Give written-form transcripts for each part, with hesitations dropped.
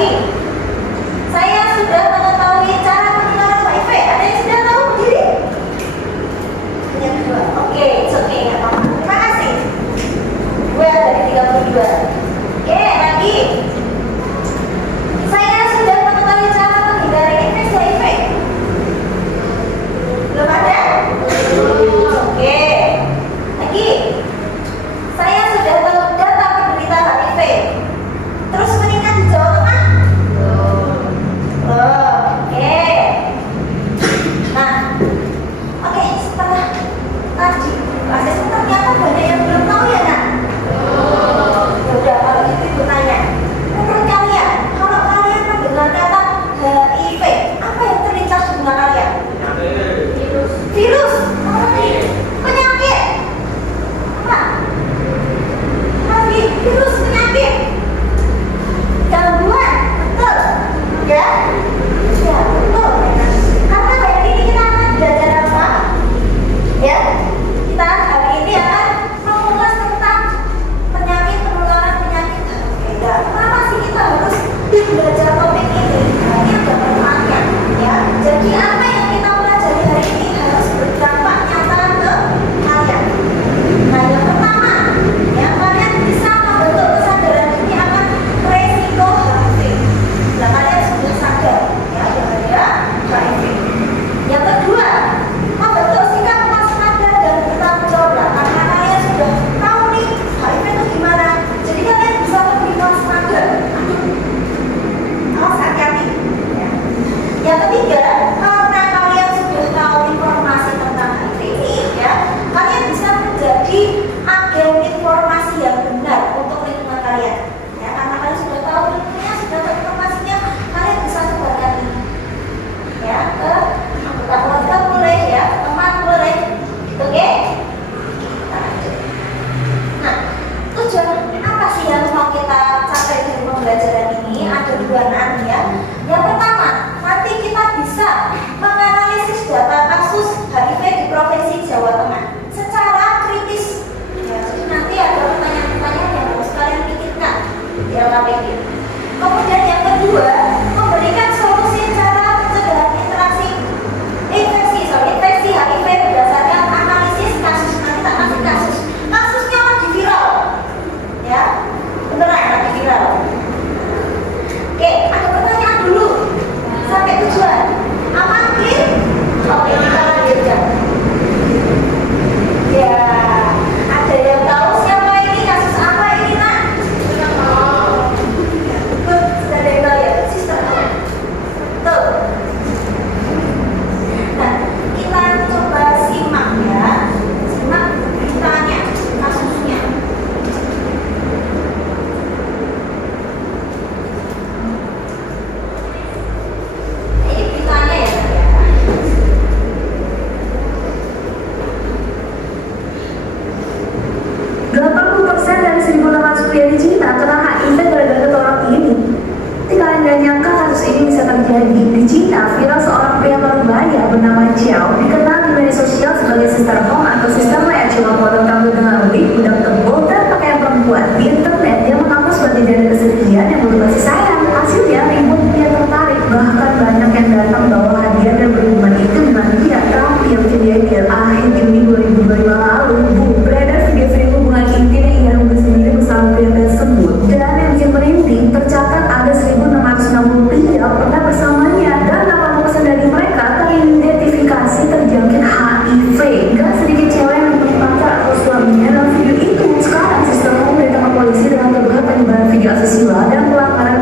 lagi. Saya sudah mengetahui cara penularan HIV. Ada yang sudah tahu berdiri? Yang kedua. Oke, it's okay, nggak apa-apa. Terima kasih. Gue dari 32. Oke, lagi. Saya sudah mengetahui cara menghindari infeksi HIV. Belum ada? Oke. Lagi. Saya sudah tahu data penderita HIV. Terus meningkat di Jawa Tengah? Oke. Nah, oke, setelah tadi proses ternyata banyak yang belum tahu ya, Nak? Ya udah, kalau gitu ibu tanya. Menurut kalian, kalau kalian mendengar kata HIV, apa yang terlintas di benak kalian? Virus. Penyakit. Apa? Lagi, virus penyakit. Gangguan, betul? Ya? Ya, betul. Karena hari ini kita akan belajar apa? Ya, kita hari ini akan mengulas tentang penyakit penularan penyakit. Ya, kenapa sih kita harus belajar topik ini? Nah, ini ada manfaatnya. Ya, jadi apa yang kita pelajari hari ini harus berdampak nyata ke kalian. Nah, yang pertama, ya kalian bisa membentuk kesadaran ini akan resiko HIV. Nah, kalian sudah sadar ya bahaya HIV. Yang kedua, membentuk sikap waspada dan bertanggung jawab. Karena kalian sudah tahu nih HIV itu gimana, jadi kalian bisa lebih waspada. Awas hati-hati. Ya. Yang ketiga, karena kalian sudah tahu informasi tentang HIV ini, ya, kalian bisa menjadi agen informasi yang benar untuk lingkungan kalian. Ya, karena kalian sudah tahu lingkungannya, sudah tahu informasinya, kalian bisa sebarkan ini. Ya, ke anggota keluarga boleh, ya, ke teman boleh. Oke? Nah, tujuan apa sih yang mau kita capai dari pembelajaran ini? Ada dua nanti ya. Yang pertama, nanti kita bisa menganalisis data kasus HIV di Provinsi Jawa Tengah secara kritis. Ya, jadi nanti ada pertanyaan-pertanyaan yang harus kalian pikirkan di LKPD. Kemudian yang kedua, memberikan solusi cara pencegahan interaksi infeksi HIV berdasarkan analisis kasus. Nanti tak kasih kasus. Kasusnya lagi viral. Ya, beneran lagi viral. Oke, ada pertanyaan dulu. Sampai tujuan. Aman, clear? Oke, kita lanjutkan. Ya, ada yang tahu siapa ini, kasus apa ini, Nak? Good, sudah ada yang tahu ya? Sister. Tuh. Nah, kita coba simak ya. Simak beritanya, kasusnya. Ini beritanya ya, Nak, ya. 80% dari 1.800 pria di Cina kena HIV gara-gara orang ini. Tapi kalian gak nyangka kasus ini bisa terjadi. Di Cina, viral seorang pria berbahaya bernama Xiao dikenal di media sosial sebagai sister home atau sister yang cuma potong rambut dengan wig, bedak tebal, dan pakaian perempuan. Di internet, dia mengaku sebagai janda kesekian yang butuh kasih sayang. Hasilnya, ribuan pria tertarik, bahkan banyak yang datang bawa hadiah dan berhubungan itu dengan dia. Tapi yang jadi akhir Juni 2025 lalu, beredar video-video hubungan intim yang ia unggah sendiri bersama pria tersebut. Dan yang bikin merinding, tercatat ada 1.660 pria pernah bersamanya dan 80% dari mereka teridentifikasi terjangkit HIV. Gak sedikit cewek yang menemui pacar atau suaminya dalam video itu. Sekarang sistem umum ditangkap polisi dengan tuduhan penyebaran video asusila dan pelanggaran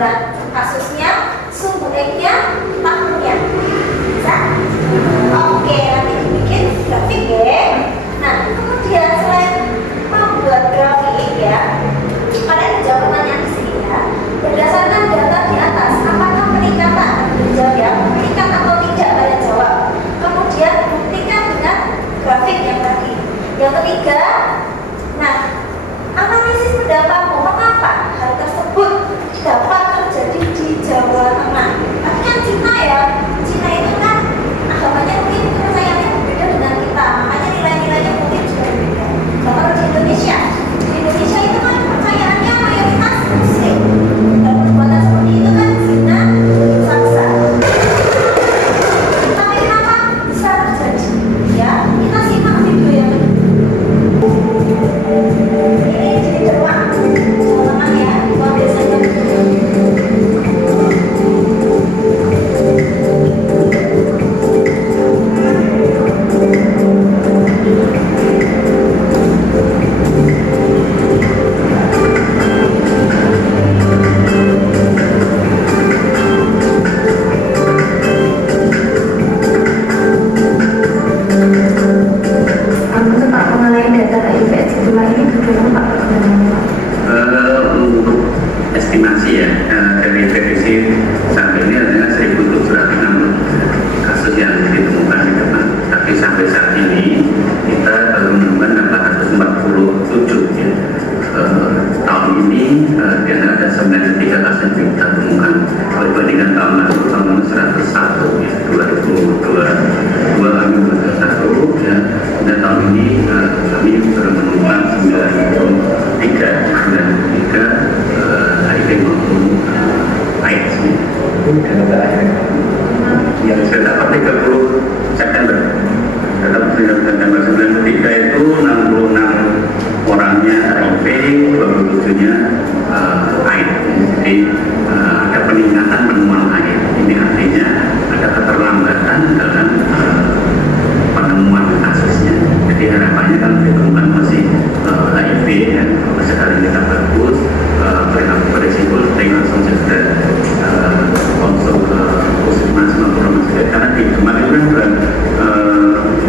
bulan, kasusnya, suhu X-nya, tahunnya. Bisa? Oke, nanti dibikin grafik ya. Nah, kemudian selain membuat grafik ya, kalian jawab pertanyaan di sini ya. Berdasarkan data di atas, apakah peningkatan? Jawab ya, meningkat atau tidak, kalian jawab. Kemudian buktikan dengan grafik yang tadi. Yang ketiga, nah, analisis pendapatmu mengapa hal tersebut dapat terjadi di Jawa Tengah. Tapi kan Cina ya, Cina itu kan agamanya mungkin kepercayaannya berbeda dengan kita, makanya nilai-nilainya mungkin juga berbeda. Nah, kalau di Indonesia itu kan kepercayaannya mayoritas Muslim, dan perbuatan seperti itu kan zina, saksa. Tapi kenapa bisa terjadi? Ya, kita simak video yang ini jadi teruak Jawa Tengah ya, luar biasanya. Pak, mengenai data HIV setelah ini bagaimana Pak? Untuk estimasi ya, dari prediksi sampai ini adalah 1.760 kasus yang ditemukan di depan. Tapi sampai saat ini kita baru menemukan 447 ya. Tahun ini dia ada 93 kasus yang kita temukan. Kalau dibandingkan tahun lalu 101 ya, 2021 ya. Dan tahun ini kami baru menemukan 93 HIV maupun AIDS. Yang saya dapat 30 September. Dalam 30 September 93 itu 66 orangnya HIV, 27-nya AIDS. Jadi ada peningkatan penemuan AIDS. Ini artinya ada keterlambatan dalam penemuan kasusnya. Jadi harapannya kalau ditemukan masih HIV ya, sekarang kita bagus, perilaku berisiko langsung segera konsul ke puskesmas maupun rumah sakit. Karena di kemarin kan bulan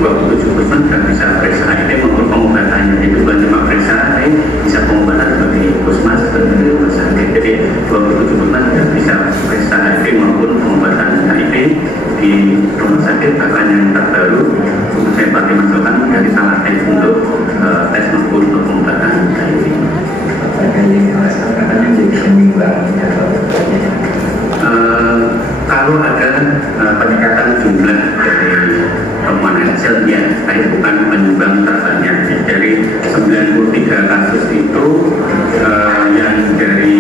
27% sudah bisa periksa HIV maupun pengobatannya. Itu bukan cuma periksa HIV, bisa pengobatan sebagai puskesmas sebagai rumah sakit. Jadi 27% sudah bisa periksa HIV maupun pengobatan HIV di rumah sakit. Bahkan yang terbaru saya pakai masukan dari salah tes untuk tes maupun untuk pengobatan HIV. Katanya jadi penyumbang kalau ada peningkatan jumlah dari temuan hasil ya, saya bukan penyumbang terbanyak. Dari 93 kasus itu yang dari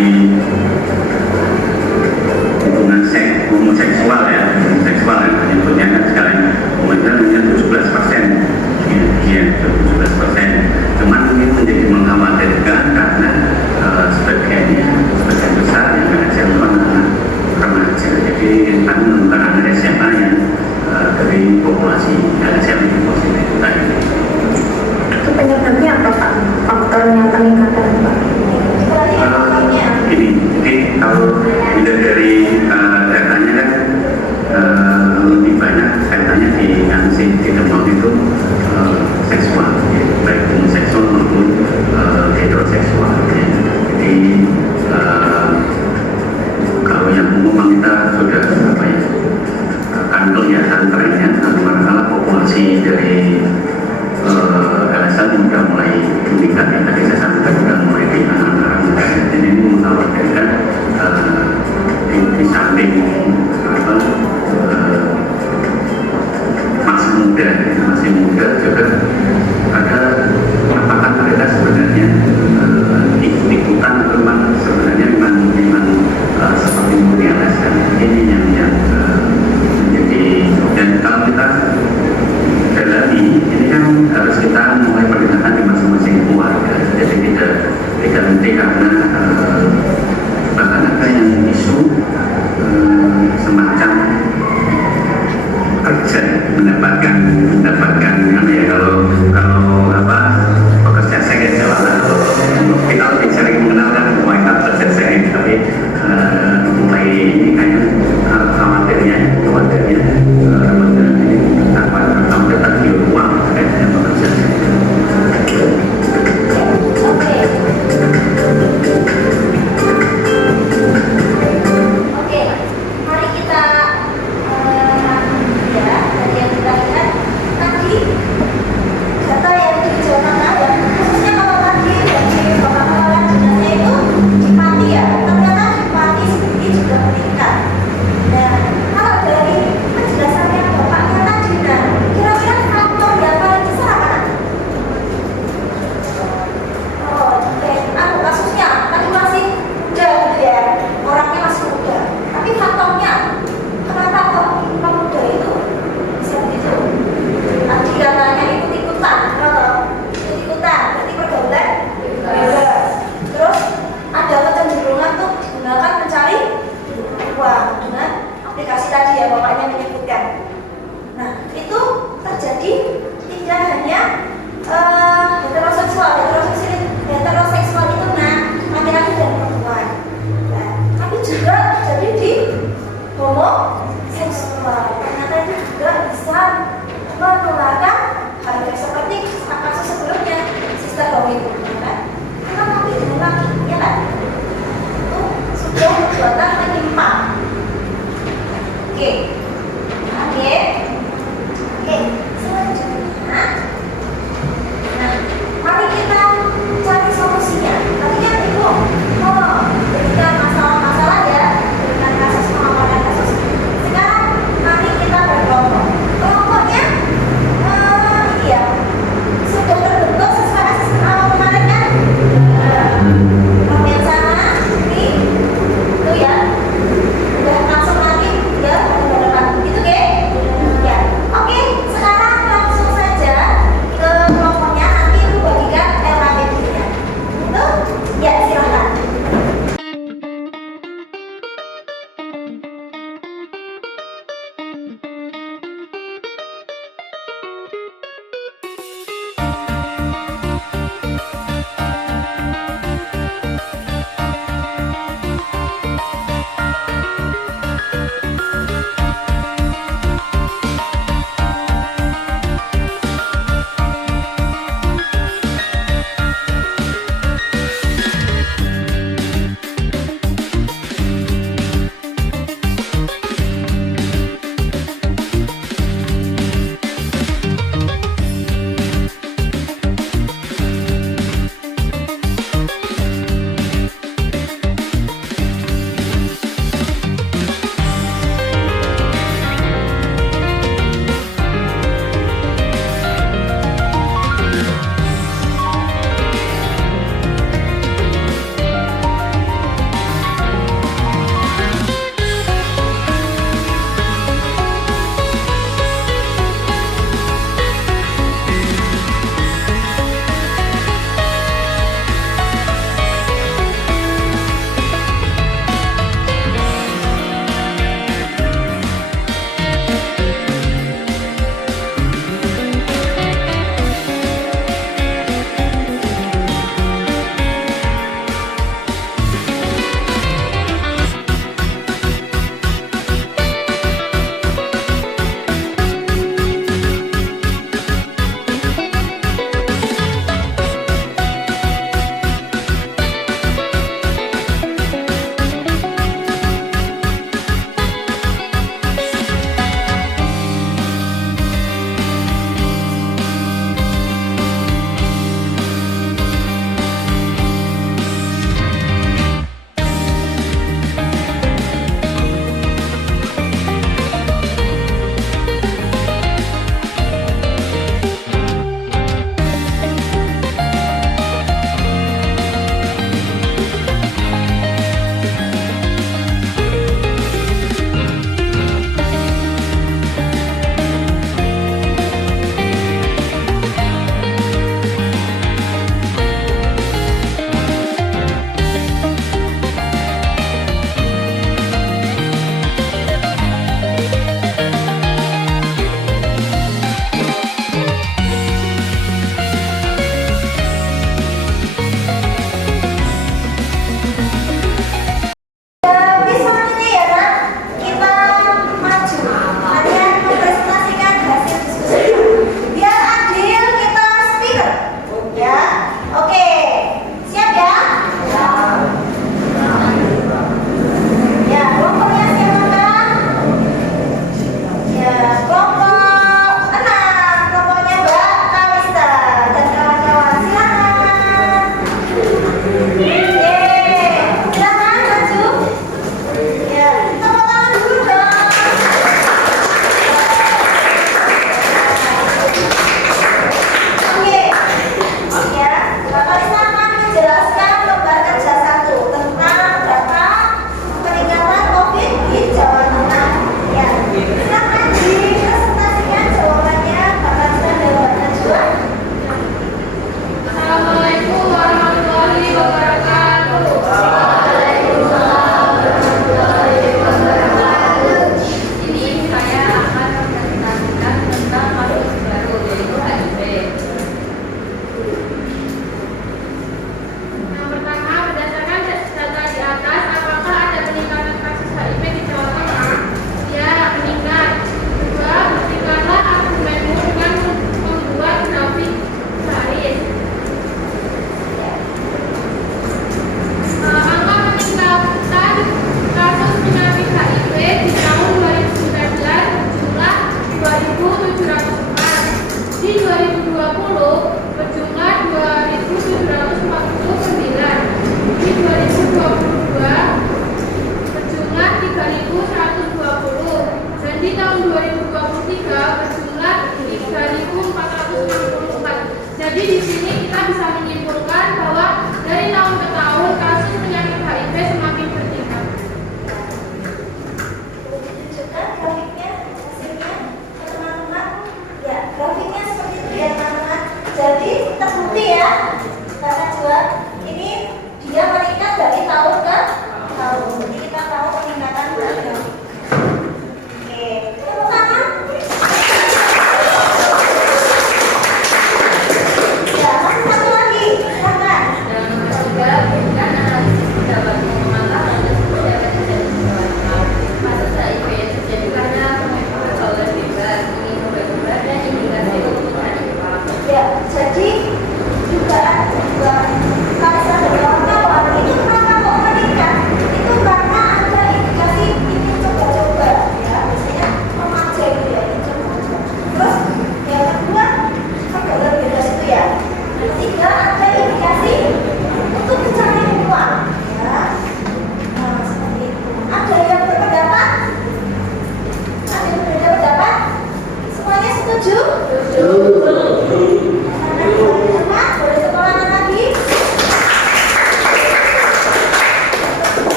hubungan homoseksual ya, menyebutnya kan sekarang umumnya 17%. Ya, 17%. Cuman ini menjadi mengkhawatirkan karena sebagian besar yang hasil anak remaja. Jadi kami menemukan anak SMA yang dari populasi SMA yang positif tadi. Itu penyebabnya apa Pak? Faktornya peningkatan Pak? Ini, jadi kalau dilihat dari datanya kan lebih banyak kaitannya di yang ditemukan itu seksual, ya, baik homoseksual maupun heteroseksual. Ya. Jadi kalau yang umum kita sudah akan kelihatan trennya, manakala populasi dari LSM sudah mulai meningkat. Ya, tadi saya sampaikan sudah mulai di anak-anak muda. Jadi ini mengkhawatirkan di samping masih muda juga ada apakah mereka sebenarnya ikut-ikutan atau memang sebenarnya memang seperti LSM. Ini yang menjadi, dan kalau kita dalami ini kan harus kita mulai pendekatan di masing-masing keluarga. Jadi tidak henti karena bahkan ada yang isu semacam kerja mendapatkan apa ya, kalau pekerja seks